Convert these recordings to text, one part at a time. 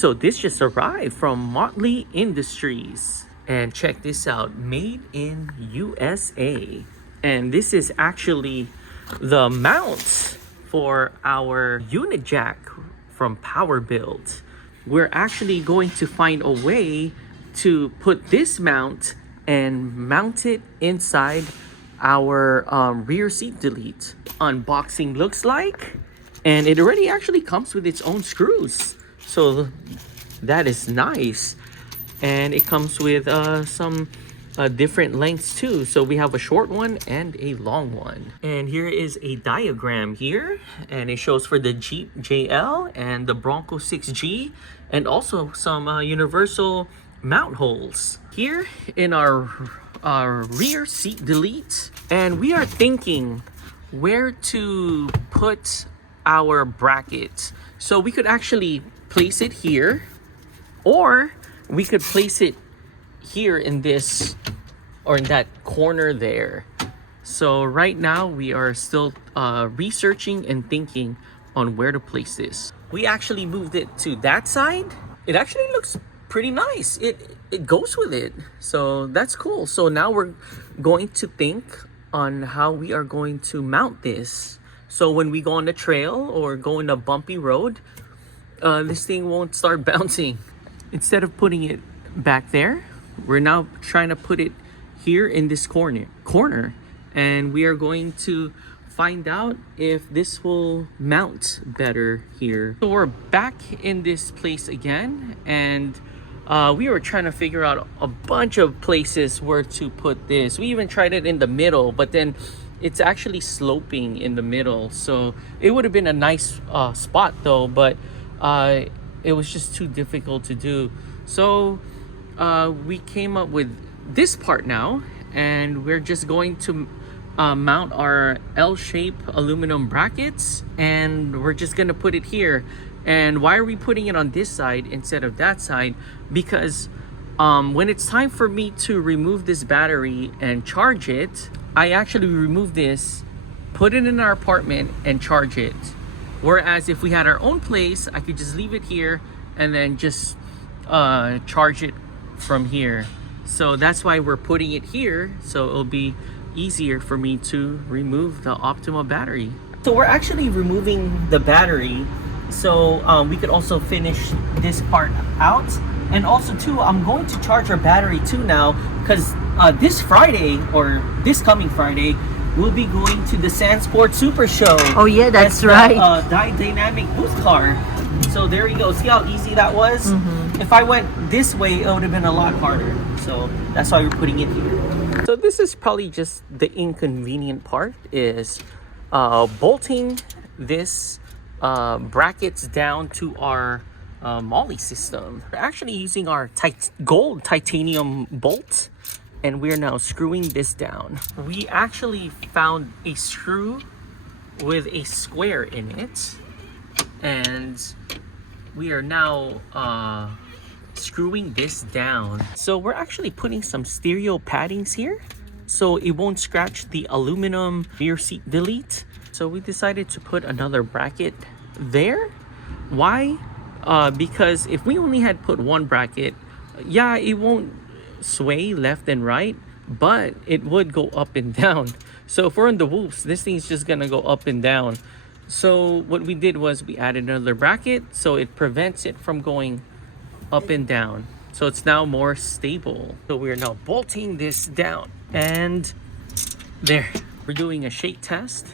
So this just arrived from Motley Industries. And check this out, made in USA. And this is actually the mount for our uni-jack from Power Build. We're actually going to find a way to put this mount and mount it inside our rear seat delete. Unboxing looks like, and it already actually comes with its own screws, so that is nice. And it comes with some different lengths too, so we have a short one and a long one. And here is a diagram here, and it shows for the Jeep JL and the Bronco 6G, and also some universal mount holes here in our rear seat delete. And we are thinking where to put our bracket. So we could actually place it here, or we could place it here in this or in that corner there. So right now we are still researching and thinking on where to place this. We actually moved it to that side. It actually looks pretty nice. It goes with it, so that's cool. So now we're going to think on how we are going to mount this, so when we go on the trail or go in a bumpy road, this thing won't start bouncing. Instead of putting it back there, we're now trying to put it here in this corner, and we are going to find out if this will mount better here. So we're back in this place again, and we were trying to figure out a bunch of places where to put this. We even tried it in the middle, but then it's actually sloping in the middle, so it would have been a nice spot though, but it was just too difficult to do. So we came up with this part now, and we're just going to mount our L-shaped aluminum brackets, and we're just gonna put it here. And why are we putting it on this side instead of that side? Because when it's time for me to remove this battery and charge it, I actually remove this, put it in our apartment and charge it. Whereas if we had our own place, I could just leave it here and then just charge it from here. So that's why we're putting it here, so it'll be easier for me to remove the Optima battery. So we're actually removing the battery, so we could also finish this part out. And also too, I'm going to charge our battery too now, because this Friday, or this coming Friday, we'll be going to the SASQUATCH Super Show. Oh yeah, that's right. Dynamic boost car. So there you go. See how easy that was? If I went this way, it would have been a lot harder. So that's why we're putting it here. So this is probably just the inconvenient part, is bolting this brackets down to our Motley system. We're actually using our gold titanium bolt, and we're now screwing this down. We actually found a screw with a square in it, and we are now screwing this down. So we're actually putting some stereo paddings here, so it won't scratch the aluminum rear seat delete. So we decided to put another bracket there. Why? Because if we only had put one bracket, yeah, it won't sway left and right, but it would go up and down. So if we're in the whoops, this thing's just gonna go up and down. So what we did was we added another bracket, so it prevents it from going up and down. So it's now more stable. So we are now bolting this down, and there, we're doing a shake test.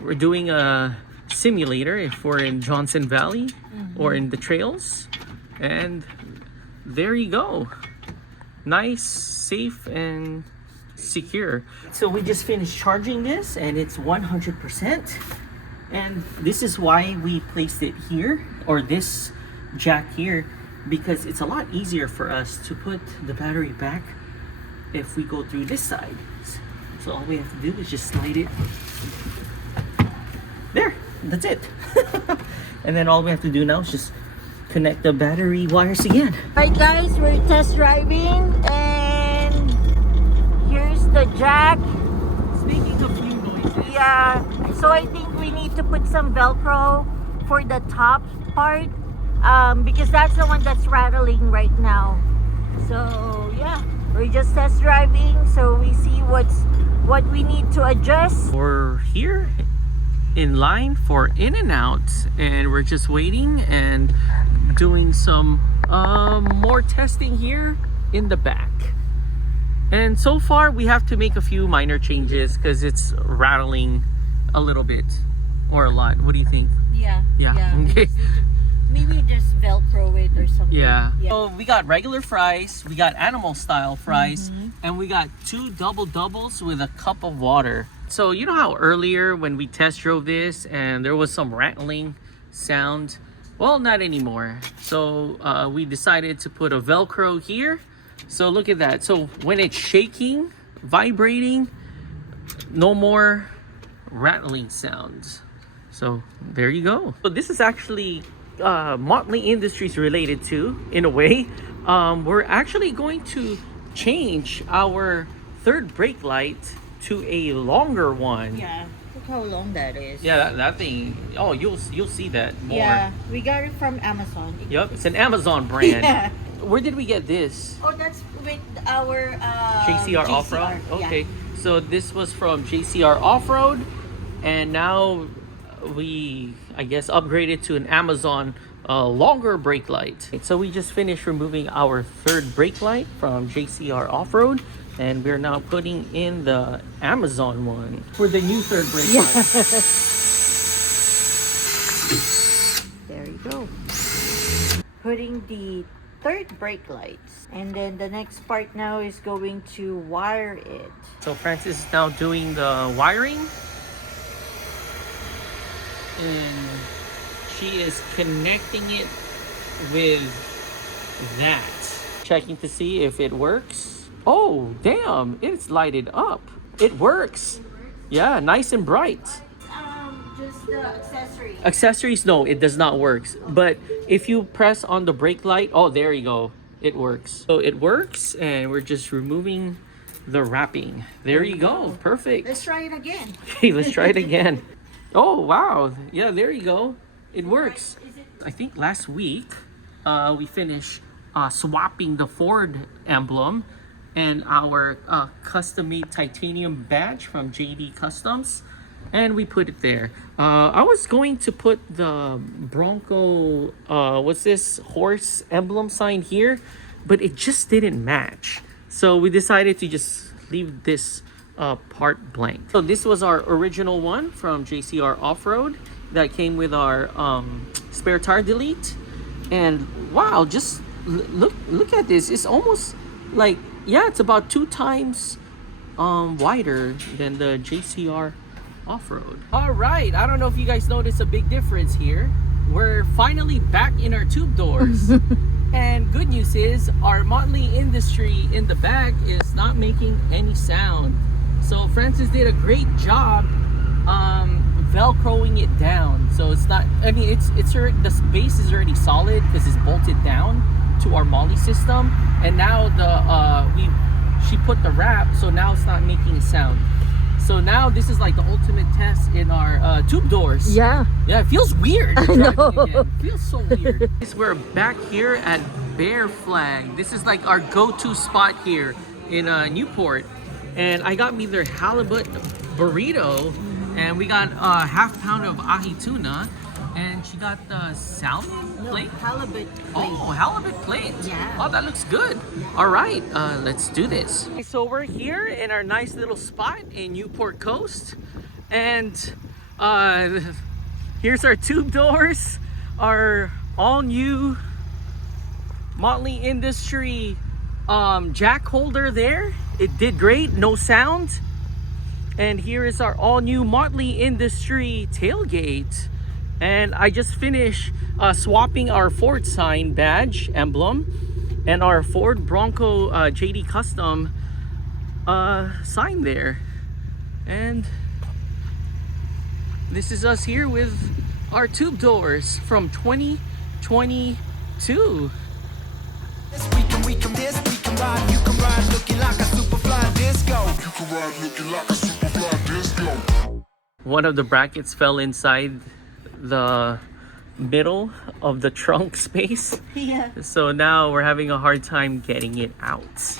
We're doing a simulator if we're in Johnson Valley or in the trails, and there you go. Nice, safe, and secure. So we just finished charging this, and it's 100%. And this is why we placed it here, or this jack here, because it's a lot easier for us to put the battery back if we go through this side. So all we have to do is just slide it there. That's it. And then all we have to do now is just connect the battery wires again. Right guys, we're test driving, and here's the jack. Speaking of few noises, Yeah, so I think we need to put some Velcro for the top part because that's the one that's rattling right now. So yeah, we're just test driving, so we see what we need to adjust. We're here in line for in and out, and we're just waiting and doing some more testing here in the back. And so far we have to make a few minor changes because it's rattling a little bit or a lot. What do you think? Yeah. Okay. Maybe just Velcro it or something. Yeah. So we got regular fries, we got animal style fries, and we got 2 double doubles with a cup of water. So you know how earlier when we test drove this and there was some rattling sound? Well, not anymore. So we decided to put a Velcro here. So look at that. So when it's shaking, vibrating, no more rattling sounds. So there you go. So this is actually Motley Industries related to, in a way. We're actually going to change our third brake light to a longer one. Yeah, look how long that is. Yeah, that thing. Oh, you'll see that more. Yeah, we got it from Amazon. Yep, it's an Amazon brand. Yeah. Where did we get this? Oh, that's with our JCR Off-Road? Okay, so this was from JCR Off-Road, and now we, I guess, upgraded to an Amazon longer brake light. So we just finished removing our third brake light from JCR Off-Road, and we're now putting in the Amazon one for the new third brake light. There you go. Putting the third brake lights, and then the next part now is going to wire it. So Francis is now doing the wiring, and she is connecting it with that, checking to see if it works. Oh damn, it's lighted up. It works. Yeah, nice and bright. Just the accessories. Accessories, no, it does not work. But if you press on the brake light, oh, there you go, it works. So it works, and we're just removing the wrapping. There you go, perfect. Let's try it again. Okay, let's try it again. Oh wow, yeah, there you go, it works. I think last week we finished swapping the Ford emblem and our custom-made titanium badge from JD Customs, and we put it there. I was going to put the Bronco, what's this, horse emblem sign here, but it just didn't match. So we decided to just leave this part blank. So this was our original one from JCR Off-Road that came with our spare tire delete. And wow, just look at this. It's almost like, yeah, it's about 2 times wider than the JCR Off-Road. All right, I don't know if you guys noticed a big difference here. We're finally back in our tube doors. And good news is our Motley Industry in the back is not making any sound. So Francis did a great job velcroing it down. So it's not, I mean, it's already, the base is already solid because it's bolted down to our Motley system. And now she put the wrap, so now it's not making a sound. So now this is like the ultimate test in our tube doors. Yeah. Yeah, it feels weird. I know. It feels so weird. We're back here at Bear Flag. This is like our go-to spot here in Newport. And I got me their halibut burrito, and we got a half pound of ahi tuna, and she got the salmon plate. Halibut plate. Oh, halibut plate. Yeah. Oh, that looks good. All right, let's do this. So we're here in our nice little spot in Newport Coast, and here's our tube doors, our all new Motley Industry jack holder there. It did great, no sound. And here is our all new Motley Industry tailgate. And I just finished swapping our Ford sign badge emblem and our Ford Bronco JD Custom sign there. And this is us here with our tube doors from 2022. We can this, we can ride, you can ride looking like a super fly disco. You can ride looking like a super fly disco. One of the brackets fell inside the middle of the trunk space. Yeah. So now we're having a hard time getting it out.